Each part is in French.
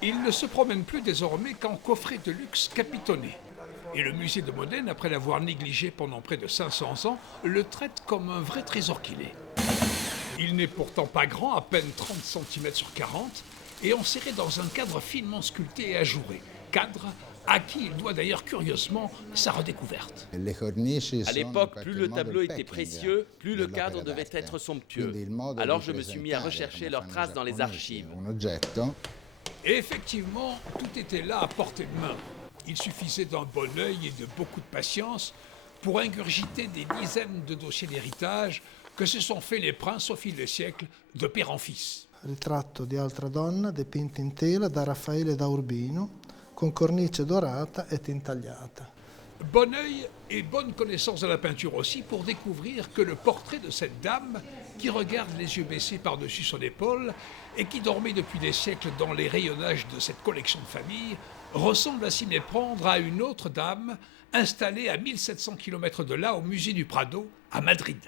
Il ne se promène plus désormais qu'en coffret de luxe capitonné. Et le musée de Modène, après l'avoir négligé pendant près de 500 ans, le traite comme un vrai trésor qu'il est. Il n'est pourtant pas grand, à peine 30 cm sur 40, et enserré dans un cadre finement sculpté et ajouré. Cadre à qui il doit d'ailleurs curieusement sa redécouverte. À l'époque, plus le tableau était précieux, plus le cadre devait être somptueux. Alors je me suis mis à rechercher leurs traces dans les archives. Et effectivement, tout était là à portée de main. Il suffisait d'un bon œil et de beaucoup de patience pour ingurgiter des dizaines de dossiers d'héritage que se sont fait les princes au fil des siècles, de père en fils. Ritratto di altra donna dipinto in tela da Raffaele da Urbino, con cornice dorata et intagliata. Bon œil et bonne connaissance de la peinture aussi pour découvrir que le portrait de cette dame qui regarde les yeux baissés par-dessus son épaule et qui dormait depuis des siècles dans les rayonnages de cette collection de famille ressemble à s'y méprendre à une autre dame installée à 1700 km de là au musée du Prado à Madrid.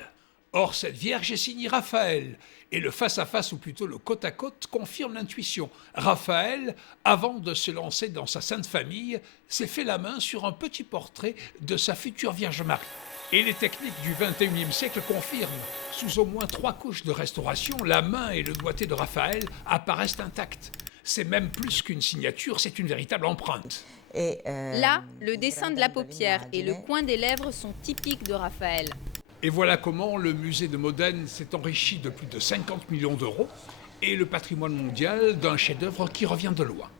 Or, cette vierge est signée Raphaël, et le face-à-face, ou plutôt le côte-à-côte, confirme l'intuition. Raphaël, avant de se lancer dans sa sainte famille, s'est fait la main sur un petit portrait de sa future Vierge Marie. Et les techniques du XXIe siècle confirment. Sous au moins 3 couches de restauration, la main et le doigté de Raphaël apparaissent intacts. C'est même plus qu'une signature, c'est une véritable empreinte. Là, le dessin de la paupière et le coin des lèvres sont typiques de Raphaël. Et voilà comment le musée de Modène s'est enrichi de plus de 50 millions d'euros et le patrimoine mondial d'un chef-d'œuvre qui revient de loin.